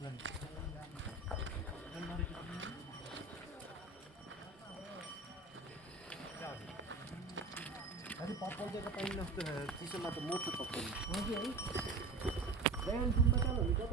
अरे पापड का पाणी नसतं तिचं आता मोठं पापड म्हणजे तुमचं चालू मी काय